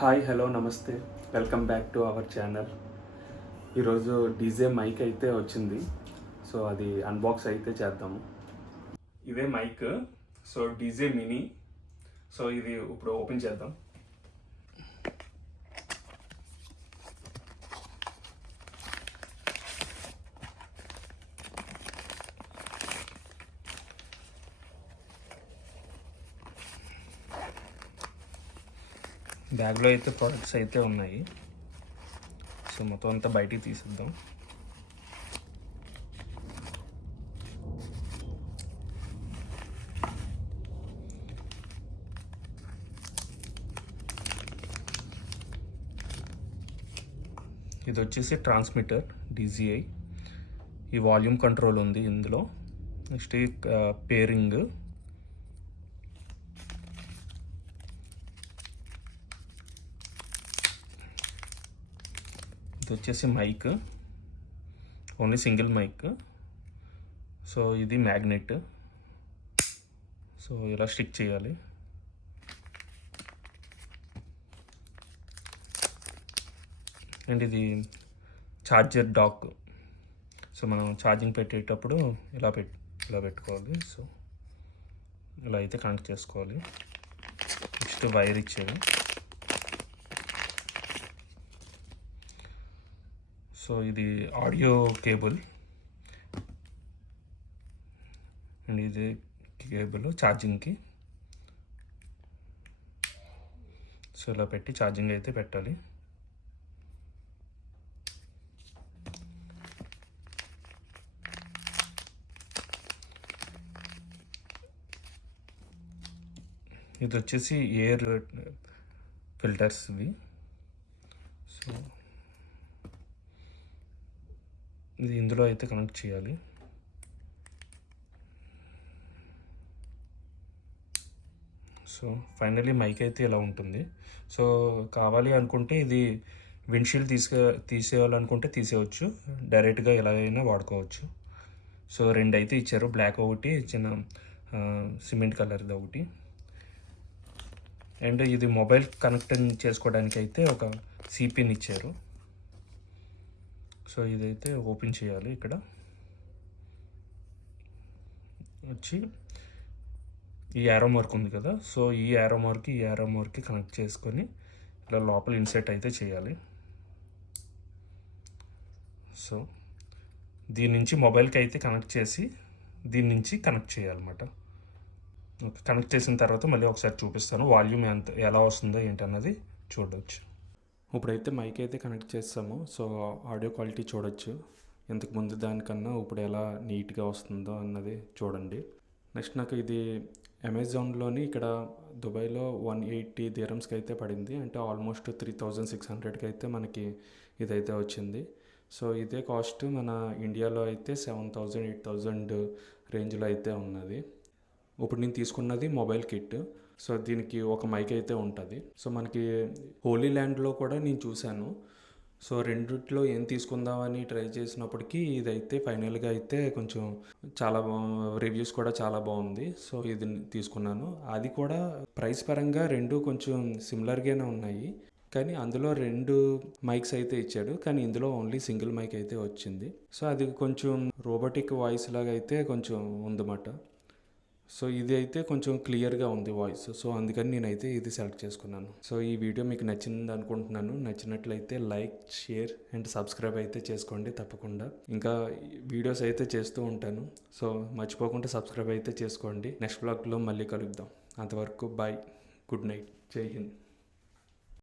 Hi hello నమస్తే, welcome back to our channel. ఈరోజు DJ mic అయితే వచ్చింది. సో అది అన్బాక్స్ అయితే చేద్దాము. ఇదే mic, so DJ mini. So ఇది ఇప్పుడు ఓపెన్ చేద్దాం. బ్యాగ్లో అయితే ప్రోడక్ట్స్ అయితే ఉన్నాయి. సో మొత్తం అంతా బయటికి తీసిద్దాం. ఇది వచ్చేసి ట్రాన్స్మిటర్ DJI. ఈ వాల్యూమ్ కంట్రోల్ ఉంది ఇందులో. నెక్స్ట్ పేరింగ్, ఇది వచ్చేసి mic, only single mic. So ఇది మ్యాగ్నెట్. సో ఇలా స్టిక్ చేయాలి. అండ్ ఇది ఛార్జర్ డాక్. సో మనం ఛార్జింగ్ పెట్టేటప్పుడు ఇలా పెట్టుకోవాలి. సో ఇలా అయితే కనెక్ట్ చేసుకోవాలి. నెక్స్ట్ వైర్ ఇచ్చారు. సో ఇది ఆడియో కేబుల్, అండ్ ఇది కేబుల్ ఛార్జింగ్కి. సో ఇలా పెట్టి ఛార్జింగ్ అయితే పెట్టాలి. ఇది వచ్చేసి ఎయిర్ ఫిల్టర్స్ ఇవి. సో ఇది ఇందులో అయితే కనెక్ట్ చేయాలి. సో ఫైనలీ మైక్ అయితే ఇలా ఉంటుంది. సో కావాలి అనుకుంటే ఇది విండ్షీల్డ్ తీసేయాలనుకుంటే తీసేయచ్చు, డైరెక్ట్గా ఎలాగైనా వాడుకోవచ్చు. సో రెండు అయితే ఇచ్చారు, బ్లాక్ ఒకటి, చిన్న సిమెంట్ కలర్ది ఒకటి. అండ్ ఇది మొబైల్ కనెక్ట్ చేసుకోవడానికి అయితే ఒక సిపిన్ ఇచ్చారు. సో ఇదైతే ఓపెన్ చేయాలి. ఇక్కడ వచ్చి ఈ యారో మార్క్ ఉంది కదా, సో ఈ యారో మార్క్కి కనెక్ట్ చేసుకొని ఇలా లోపల ఇన్సెట్ అయితే చేయాలి. సో దీని నుంచి మొబైల్కి అయితే కనెక్ట్ చేసి దీని నుంచి కనెక్ట్ చేయాలన్నమాట. ఓకే, కనెక్ట్ చేసిన తర్వాత మళ్ళీ ఒకసారి చూపిస్తాను వాల్యూమ్ ఎలా వస్తుందో ఏంటన్నది చూడవచ్చు. ఇప్పుడైతే మైక్ అయితే కనెక్ట్ చేస్తాము. సో ఆడియో క్వాలిటీ చూడొచ్చు. ఇంతకు ముందు దానికన్నా ఇప్పుడు ఎలా నీట్గా వస్తుందో అన్నది చూడండి. నెక్స్ట్ నాకు ఇది అమెజాన్లోని ఇక్కడ దుబాయ్లో 180 dirhamsకి అయితే పడింది. అంటే ఆల్మోస్ట్ 3600కి అయితే మనకి ఇదైతే వచ్చింది. సో ఇదే కాస్ట్ మన ఇండియాలో అయితే 7000 8000 రేంజ్లో అయితే ఉన్నది. ఇప్పుడు నేను తీసుకున్నది మొబైల్ కిట్. సో దీనికి ఒక మైక్ అయితే ఉంటుంది. సో మనకి హోలీ ల్యాండ్లో కూడా నేను చూశాను. సో రెండిట్లో ఏం తీసుకుందామని ట్రై చేసినప్పటికీ ఇదైతే ఫైనల్గా అయితే కొంచెం చాలా రివ్యూస్ కూడా చాలా బాగుంది. సో ఇది తీసుకున్నాను. అది కూడా ప్రైస్ పరంగా రెండు కొంచెం సిమిలర్గానే ఉన్నాయి. కానీ అందులో రెండు మైక్స్ అయితే ఇచ్చాడు, కానీ ఇందులో ఓన్లీ సింగిల్ మైక్ అయితే వచ్చింది. సో అది కొంచెం రోబోటిక్ వాయిస్ లాగా అయితే కొంచెం ఉందన్నమాట. సో ఇది అయితే కొంచెం క్లియర్గా ఉంది వాయిస్. సో అందుకని నేనైతే ఇది సెలెక్ట్ చేసుకున్నాను. సో ఈ వీడియో మీకు నచ్చింది అనుకుంటున్నాను. నచ్చినట్లయితే లైక్, షేర్ అండ్ సబ్స్క్రైబ్ అయితే చేసుకోండి తప్పకుండా. ఇంకా వీడియోస్ అయితే చేస్తూ ఉంటాను. సో మర్చిపోకుండా సబ్స్క్రైబ్ అయితే చేసుకోండి. నెక్స్ట్ బ్లాగ్లో మళ్ళీ కలుద్దాం. అంతవరకు బాయ్, గుడ్ నైట్, జై హింద్.